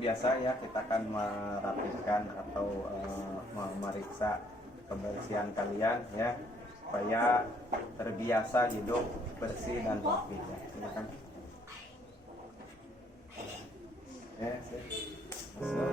biasa ya, kita akan merapikan atau memeriksa kebersihan kalian ya, supaya terbiasa hidup bersih dan rapi ya. Silakan. Ya, masuk.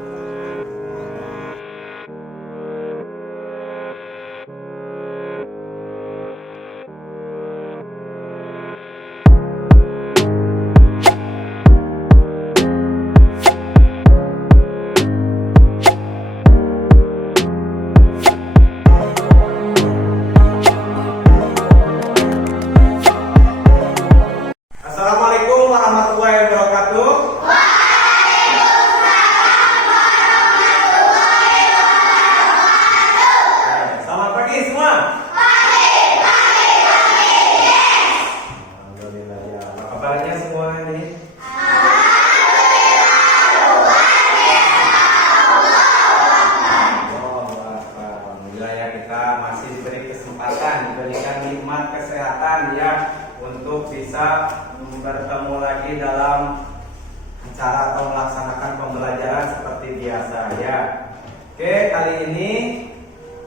Assalamualaikum warahmatullahi wabarakatuh. Selamat pagi semua. Alhamdulillah ya. Apa kabarnya semua ini? Alhamdulillah ya, kita masih diberi kesempatan, diberikan nikmat kesehatan ya, untuk bisa bertemu lagi dalam cara atau melaksanakan pembelajaran seperti biasa ya. Oke, kali ini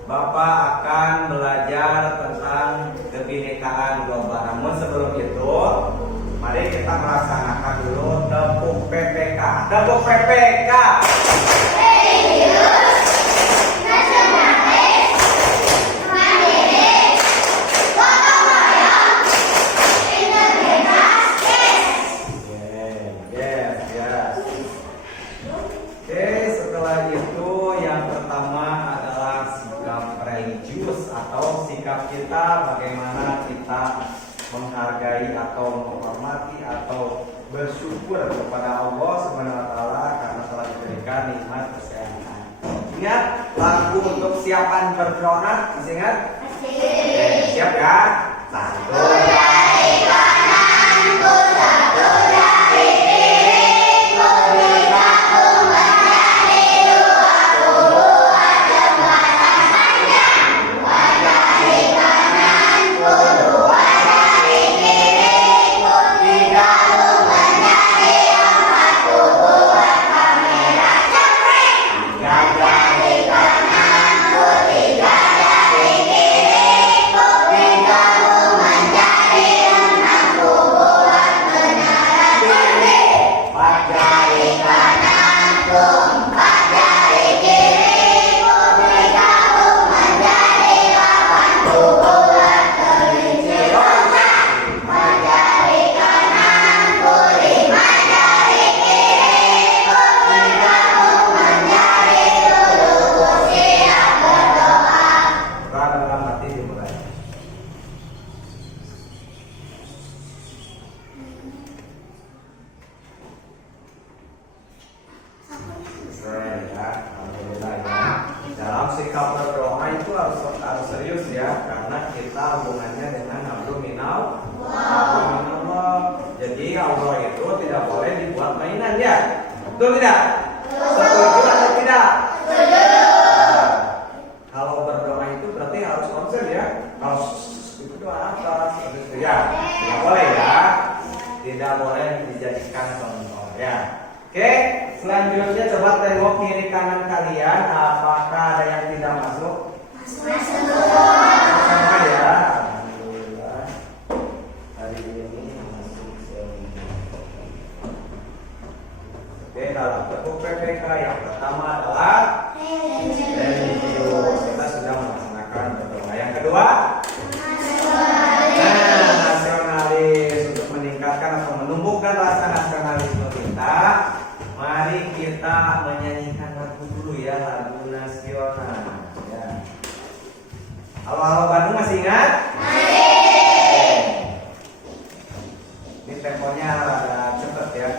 Bapak akan belajar tentang kebinekaan global. Namun sebelum itu, mari kita melaksanakan dulu tepuk PPK. Tepuk PPK. Kita bagaimana kita menghargai atau menghormati atau bersyukur kepada Allah Subhanahu wa taala karena telah diberikan nikmat kesehatan. Ingat lagu untuk siapan berdoa, masih ingat? Masih. Siap ya? Satu. Sikap berdoa itu harus serius ya, karena kita hubungannya dengan abdominal. Jadi Allah itu tidak boleh dibuat mainan ya, betul tidak? Setuju atau tidak? Nah, kalau berdoa itu berarti harus konsen ya, harus itu doa atas itu ya, tidak boleh ya, tidak boleh dijadikan contoh ya. Oke, selanjutnya coba tengok kiri kanan kalian, apakah ada yang tidak masuk? Masuk. Sama ya. Alhamdulillah. Hari ini masuk semua. Oke, dalam tepuk PPK yang pertama adalah religius. Kita sudah melaksanakan berdoa. Yang kedua? Nasionalis. Untuk meningkatkan atau menumbuhkan rasa nasionalisme kita, mari kita menyanyikan lagu dulu ya, lagu nasional ya. Halo Bandung, masih ingat? Masih. Ini temponya rada cepet ya.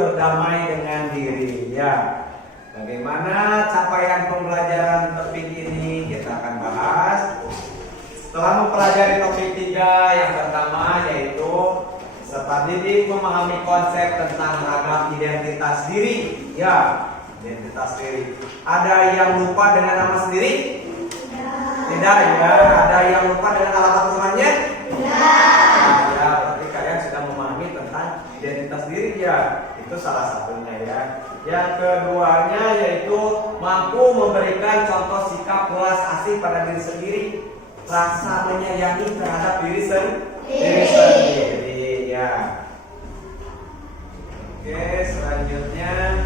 berdamai dengan diri. Ya, bagaimana capaian pembelajaran topik ini kita akan bahas. Setelah mempelajari topik 3 yang pertama yaitu peserta didik memahami konsep tentang ragam identitas diri. Ya, identitas diri. Ada yang lupa dengan nama sendiri? Tidak ya. Ada yang lupa dengan alamat rumahnya? Tidak. Ya, berarti kalian sudah memahami tentang identitas diri ya. Itu salah satunya ya. Yang keduanya yaitu mampu memberikan contoh sikap welas asih pada diri sendiri, rasa menyayangi terhadap diri sendiri ya. Oke, selanjutnya,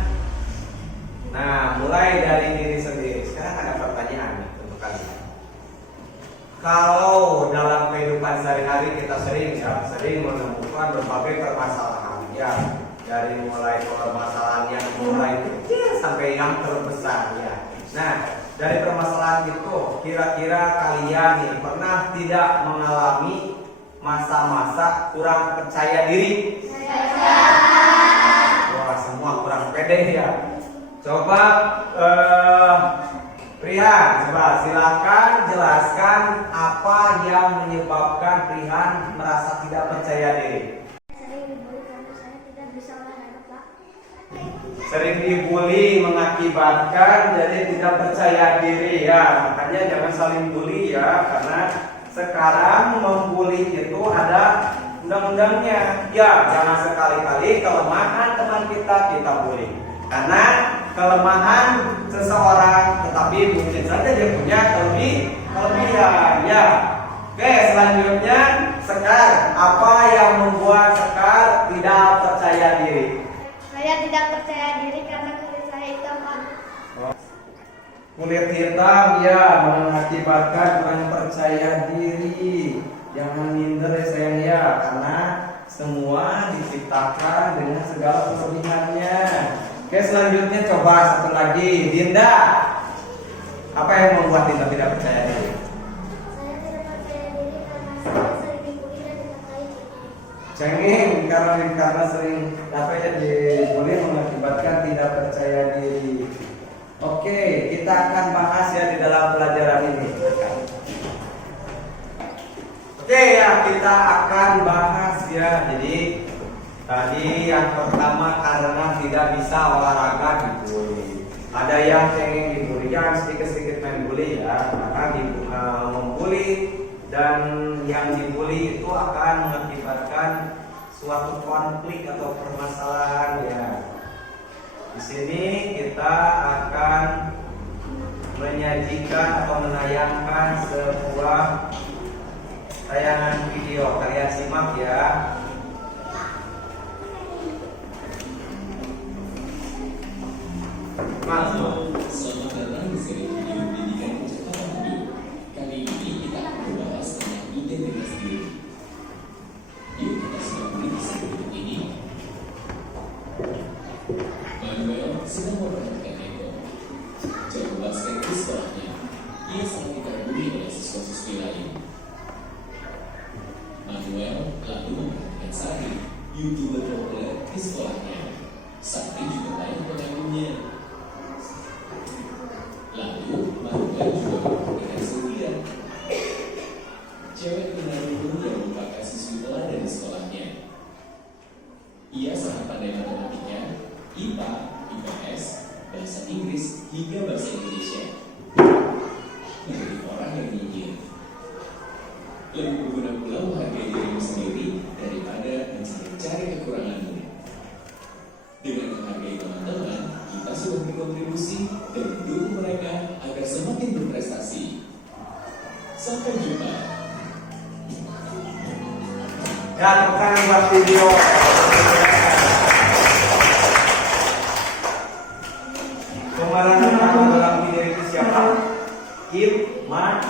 nah mulai dari diri sendiri. Sekarang ada pertanyaan nih untuk kalian. Kalau dalam kehidupan sehari-hari kita sering menemukan berbagai permasalahan ya, dari mulai permasalahan yang mulai kecil sampai yang terbesar ya. Nah, dari permasalahan itu kira-kira kalian nih pernah tidak mengalami masa-masa kurang percaya diri? Wah, semua kurang pede ya. Coba Prihan, coba silakan jelaskan apa yang menyebabkan Prihan merasa tidak percaya diri. Sering dibully karena saya tidak bisa olahraga, Pak. Sering dibully mengakibatkan jadi tidak percaya diri ya. Makanya jangan saling bully ya, karena sekarang membuli itu ada undang-undangnya. Ya, jangan sekali-kali kelemahan teman kita bully. Karena kelemahan seseorang, tetapi mungkin saja dia punya kelebihan ya. Oke, selanjutnya Sekar, apa yang membuat Sekar tidak percaya diri? Saya tidak percaya diri karena kulit saya hitam, Pak. Kulit hitam ya mengakibatkan kurang percaya diri. Jangan minder ya sayang ya, karena semua diciptakan dengan segala kelebihannya. Oke, selanjutnya coba satu lagi, Dinda. Apa yang membuat Dinda tidak percaya diri? Saya tidak percaya diri karena saya sering dibully dan dikatain. Cengeng karena sering dibully mengakibatkan tidak percaya diri. Oke, kita akan bahas ya di dalam pelajaran ini. Oke ya, kita akan bahas ya. Jadi tadi yang pertama karena tidak bisa olahraga dibully. Ada yang cengeng dibully, jangan sedikit-sedikit main bully ya, karena membully dan yang dibully itu akan mengakibatkan suatu konflik atau permasalahan ya. Di sini kita akan menyajikan atau menayangkan sebuah tayangan video. Kalian simak ya. Selamat datang di seri video pendidikan kecepatan hidup. Kali ini kita akan membahas tentang identitas diri. Yuk kita simak kisah berikut ini. Manuel sedang memperhatikan Eko. Jago basket di sekolahnya. Ia sangat dikagumi oleh siswa-siswi lain. Manuel lalu memperhatikan Sari, YouTuber populer di sekolahnya. Sari juga banyak pengagumnya. Lalu Manuel juga memperhatikan Sylvia, cewek penari yang merupakan siswi teladan di sekolahnya. Ia sangat pandai matematika, IPA, IPS, bahasa Inggris hingga bahasa Indonesia. Menjadi orang yang nyihir. Lebih berguna pula menghargai dirimu sendiri daripada mencari-cari kekuranganmu. Dengan menghargai teman-teman, kita sudah berkontribusi dan mendukung mereka agar semakin berprestasi. Sampai jumpa. Dan bukan buat video. Kemarin dalam video itu siapa? Immanuel.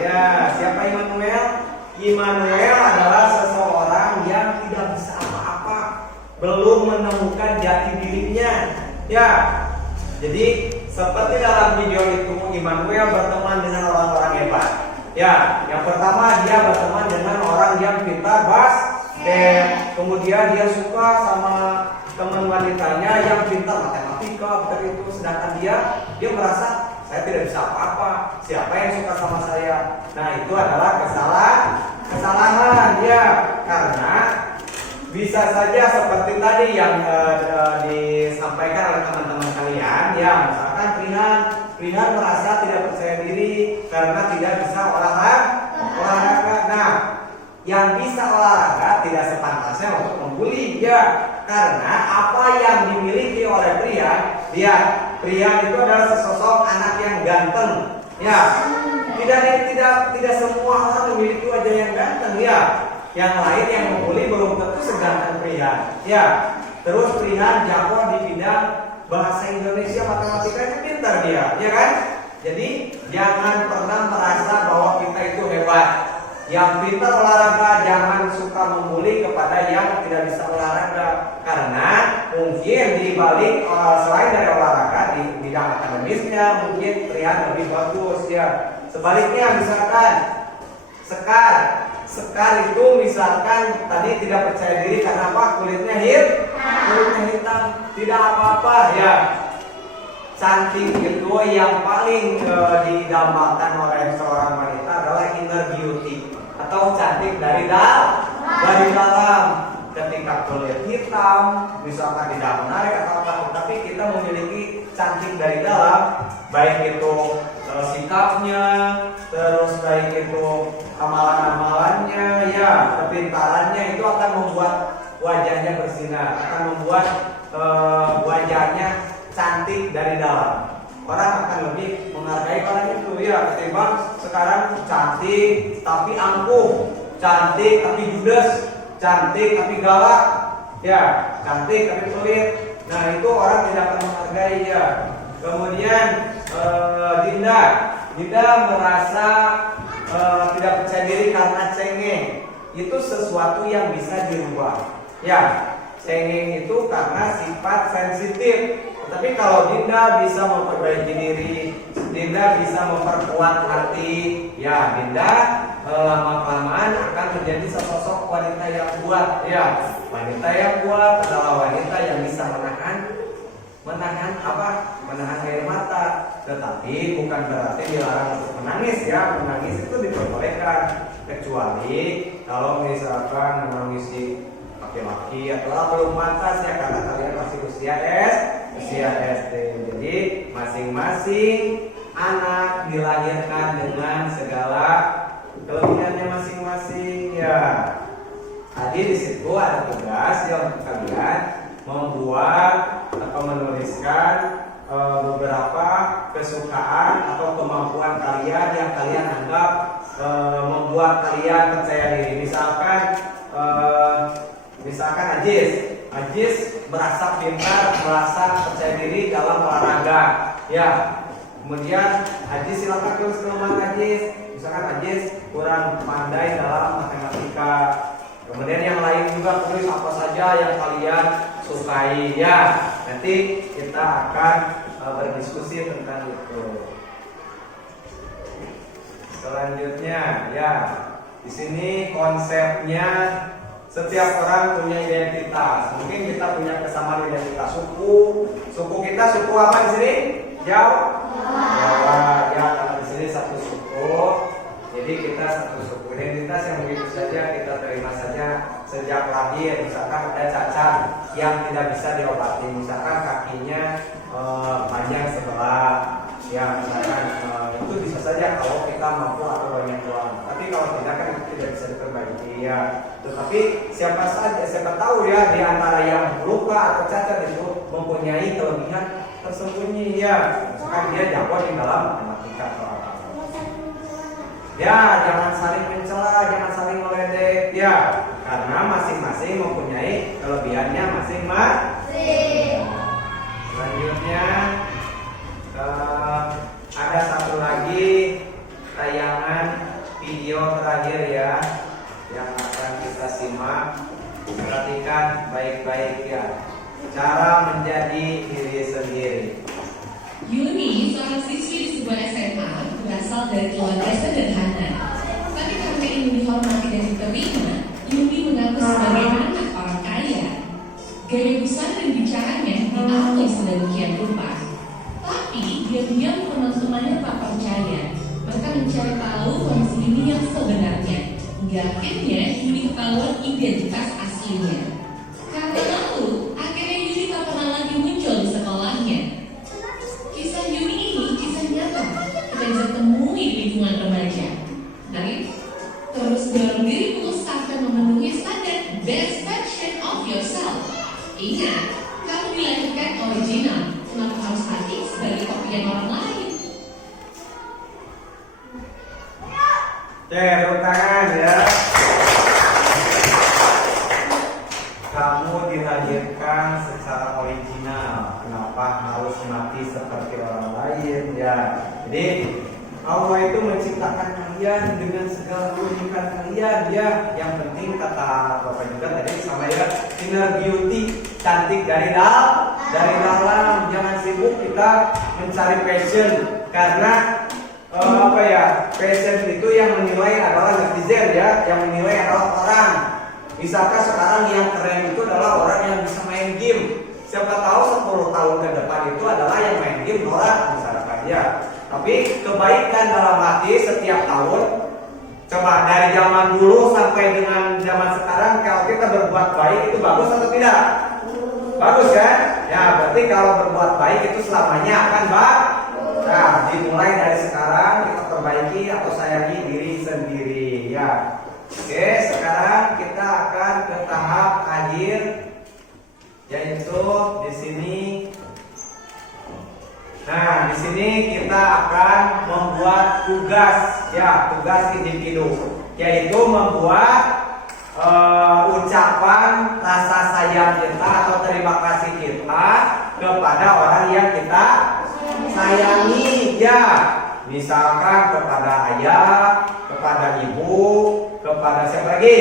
Ya, siapa Immanuel? Immanuel adalah seseorang yang tidak bisa apa-apa, belum menemukan jati dirinya. Ya, jadi seperti dalam video itu Immanuel berteman dengan orang-orang hebat. Ya, yang pertama dia berteman dengan orang yang pintar Kemudian dia suka sama teman wanitanya yang pintar matematika, pintar itu, sedangkan dia merasa saya tidak bisa apa-apa. Siapa yang suka sama saya? Nah, itu adalah kesalahan ya, karena bisa saja seperti tadi yang disampaikan oleh teman-teman kalian ya, misalkan Prihan merasa tidak percaya diri karena tidak bisa olahraga. Nah, yang bisa olahraga tidak sepantasnya untuk membuli ya, karena apa yang dimiliki oleh Prihan itu adalah sesosok anak yang ganteng ya. Tidak semua orang memiliki wajah yang ganteng ya. Yang lain yang membuli belum tentu seganteng Prihan ya. Terus Prihan jago di bidang bahasa Indonesia, matematikanya pintar dia ya kan. Jadi jangan pernah merasa bahwa kita itu hebat. Yang pintar olahraga jangan suka membuli kepada yang tidak bisa olahraga, karena mungkin di balik selain dari olahraga di bidang akademisnya mungkin Prihan lebih bagus ya. Sebaliknya misalkan Sekar itu misalkan tadi tidak percaya diri karena apa? Kulitnya hitam, tidak apa-apa ya. Cantik itu yang paling didambakan oleh seorang wanita adalah inner beauty atau cantik dari dalam. Ketika kulit hitam misalkan tidak menarik atau apa, tapi kita memiliki cantik dari dalam, baik itu sikapnya, terus baik itu amalan-amalannya ya, kepintarannya, itu akan membuat wajahnya bersinar, akan membuat wajahnya cantik dari dalam. Orang akan lebih menghargai orang itu ya, ketimbang sekarang cantik tapi angkuh, cantik tapi judes, cantik tapi galak ya, cantik tapi pelit. Nah, itu orang tidak akan menghargai ya. Kemudian Dinda merasa tidak percaya diri karena cengeng. Itu sesuatu yang bisa dirubah ya. Cengeng itu karena sifat sensitif. Tapi kalau Dinda bisa memperbaiki diri, Dinda bisa memperkuat hati ya, Dinda lama-kelamaan akan menjadi sosok wanita yang kuat ya. Wanita yang kuat adalah wanita yang bisa menahan air mata. Tetapi bukan berarti dilarang untuk menangis ya. Menangis itu diperbolehkan, kecuali kalau misalkan menangisi laki-laki atau belum pantas ya, karena kalian masih usia SD. Jadi masing-masing anak dilahirkan dengan segala kelebihannya masing-masing ya. Tadi di situ ada tugas yang kalian membuat atau menuliskan beberapa kesukaan atau kemampuan kalian yang kalian anggap membuat kalian percaya diri. Misalkan Ajis merasa pintar, merasa percaya diri dalam olahraga ya. Kemudian Ajis silakan tulis kelemahan Ajis. Misalkan Ajis kurang pandai dalam matematika. Kemudian yang lain juga tulis apa saja yang kalian sukai ya. Nanti kita akan berdiskusi tentang itu. Selanjutnya ya, di sini konsepnya setiap orang punya identitas. Mungkin kita punya kesamaan identitas. Suku kita suku apa di sini? Jawa ya, karena di sini satu suku. Jadi kita satu suku. Identitas yang begitu saja kita terima saja sejak lahir. Misalkan ada cacat yang tidak bisa diobati, misalkan kakinya panjang sebelah ya, misalkan itu bisa saja kalau kita mampu atau banyak uang. Tapi kalau tidak kan itu tidak bisa diperbaiki ya. Tetapi siapa tahu ya, di antara yang luka atau cacat itu mempunyai kelebihan tersembunyi ya. Misalkan dia jago di dalam matematika atau apa. Ya, jangan saling mencela, jangan saling meledek ya, karena masing-masing mempunyai kelebihannya masing-masing. Selanjutnya ada satu lagi tayangan video terakhir ya yang akan kita simak. Perhatikan baik-baik ya, cara menjadi diri sendiri. Yuni, seorang siswi di sebuah SMA, berasal dari keluarga sederhana. Tapi karena ingin dihormati dan diterima, Yuni mengaku sebagai Hingga akhirnya Yuni ketahuan identitas aslinya. Karena itu, akhirnya Yuni tak pernah lagi muncul di sekolahnya. Kisah Yuni ini kisah nyata kita bisa temui di lingkungan remaja. Mari terus dorong dirimu sampai memenuhi standar best version of yourself. Ingat, kamu dilahirkan original, kenapa harus mati sebagai kopian orang lain? Tepuk tangan ya. Kamu dilahirkan secara original. Kenapa harus mati seperti orang lain ya? Jadi Allah itu menciptakan kalian dengan segala keunikan kalian ya. Yang penting kata Bapak juga tadi sama ya, inner beauty, cantik dari dalam. Jangan sibuk kita mencari passion karena passion itu yang menilai adalah netizen ya, yang menilai adalah orang. Misalkan sekarang yang keren itu adalah orang yang bisa main game. Siapa tahu 10 tahun ke depan itu adalah yang main game orang misalkan ya. Tapi kebaikan dalam hati setiap tahun, coba dari zaman dulu sampai dengan zaman sekarang, kalau kita berbuat baik itu bagus atau tidak? Bagus kan? Ya berarti kalau berbuat baik itu selamanya akan baik. Nah, dimulai dari sekarang kita perbaiki atau sayangi diri sendiri ya. Oke, sekarang kita akan ke tahap akhir, yaitu di sini. Nah, di sini kita akan membuat tugas ya, tugas individu, yaitu membuat ucapan rasa sayang kita atau terima kasih kita kepada orang yang kita sayangi ya. Misalkan kepada ayah, kepada ibu, kepada siapa lagi?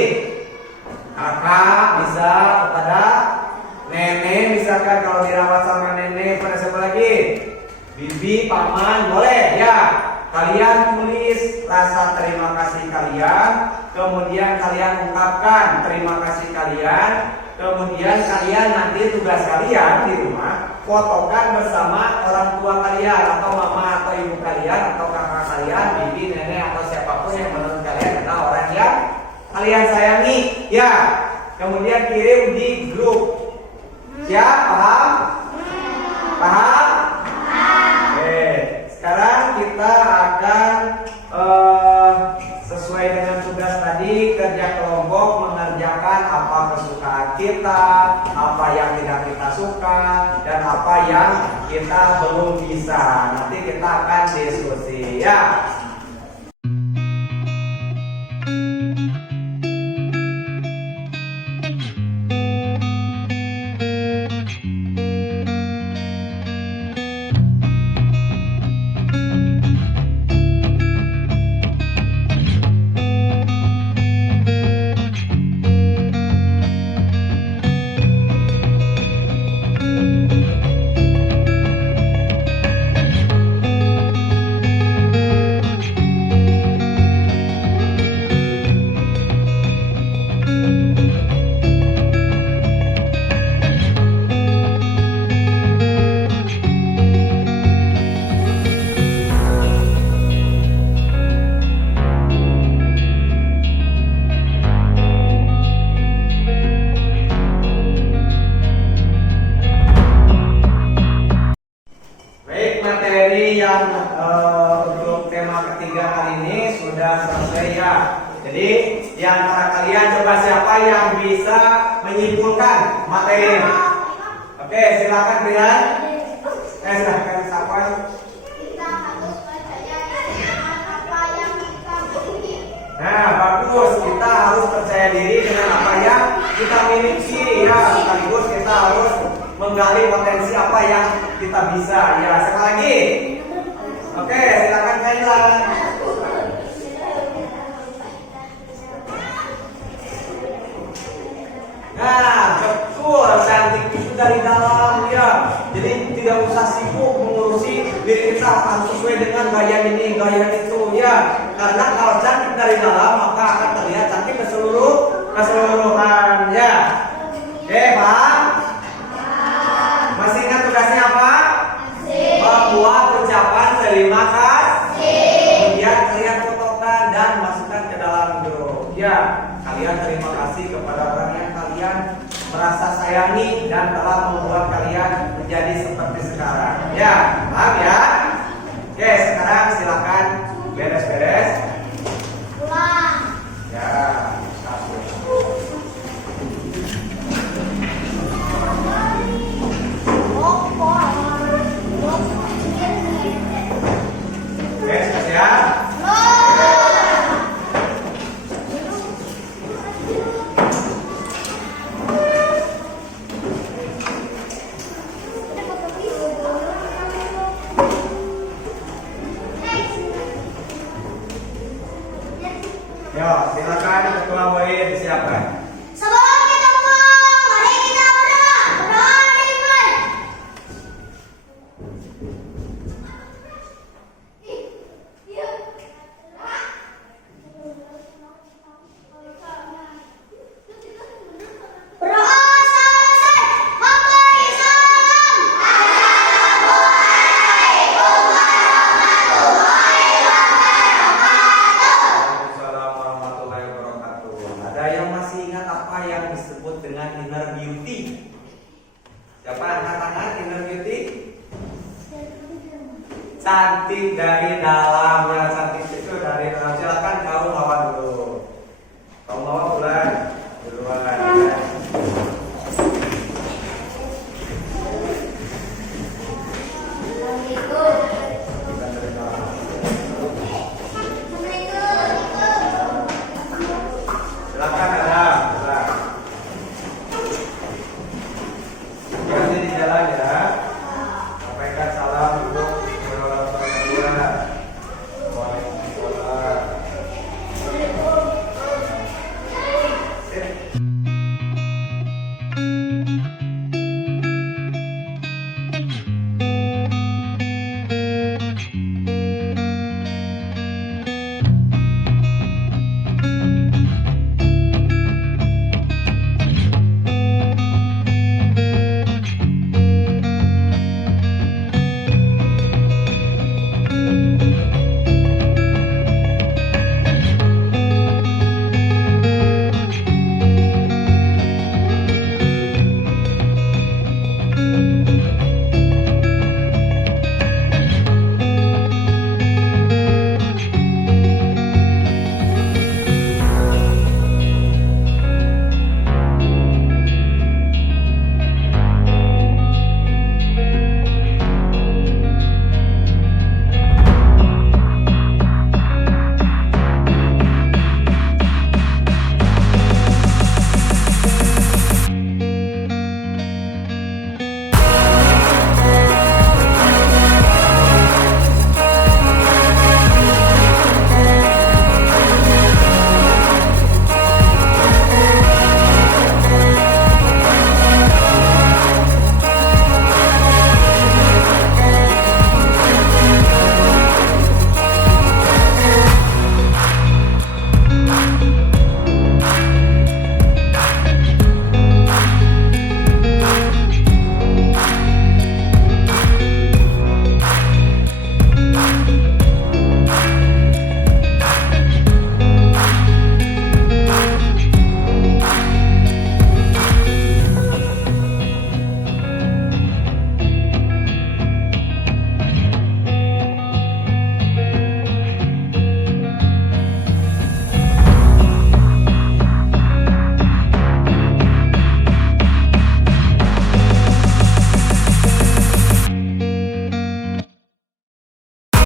Kakak, bisa kepada nenek, misalkan kalau dirawat sama nenek, pada siapa lagi? Bibi, paman, boleh ya. Kalian tulis rasa terima kasih kalian, kemudian kalian ungkapkan terima kasih kalian, kemudian kalian nanti tugas kalian di rumah fotokan bersama orang tua kalian atau mama atau ibu kalian atau kakak kalian, bibi, nenek atau siapapun yang menurut kalian adalah orang yang kalian sayangi ya. Kemudian kirim di grup. Ya, paham? Paham? Oke, sekarang kita akan sesuai dengan tugas tadi, kerja kelompok mengerjakan apa kesukaan kita, apa yang tidak kita suka, dan apa yang kita belum bisa. Nanti kita akan diskusi ya. Untuk tema ketiga kali ini sudah selesai ya. Jadi di antara kalian coba siapa yang bisa menyimpulkan materi ini? Oke, silakan Brian. Silakan siapa? Kita harus percaya dengan apa yang kita miliki. Nah, bagus. Kita harus percaya diri dengan apa yang kita miliki ya. Sekaligus kita harus menggali potensi apa yang kita bisa ya. Sekali lagi. Oke, silakan Kaila. Nah, betul, cantik itu dari dalam ya. Jadi tidak usah sibuk mengurusi diri kita harus sesuai dengan gaya ini, gaya itu ya. Karena kalau cantik dari dalam maka akan terlihat cantik keseluruhan ya. Oke, Pak. Masih ingat tugasnya apa? Membuat ucapan terima kasih. Kemudian kalian fotokan dan masukkan ke dalam grup. Ya, kalian terima kasih kepada orang yang kalian merasa sayangi dan telah membuat kalian menjadi seperti sekarang. Ya, paham ya? Oke, sekarang silakan beres-beres. Pulang. Ya, satu. Oke, sudah siap? Yo, silakan ketua Boyin disiapkan. Sebelum kita pulang, mari kita berdoa. Berdoa dimulai. Berdoa selesai, memberi salam. Waalaikumsalam warahmatullahi wabarakatuh. Ada yang masih ingat apa yang disebut dengan inner beauty? Siapa angkat tangan inner beauty? Cantik dari dalam, ya cantik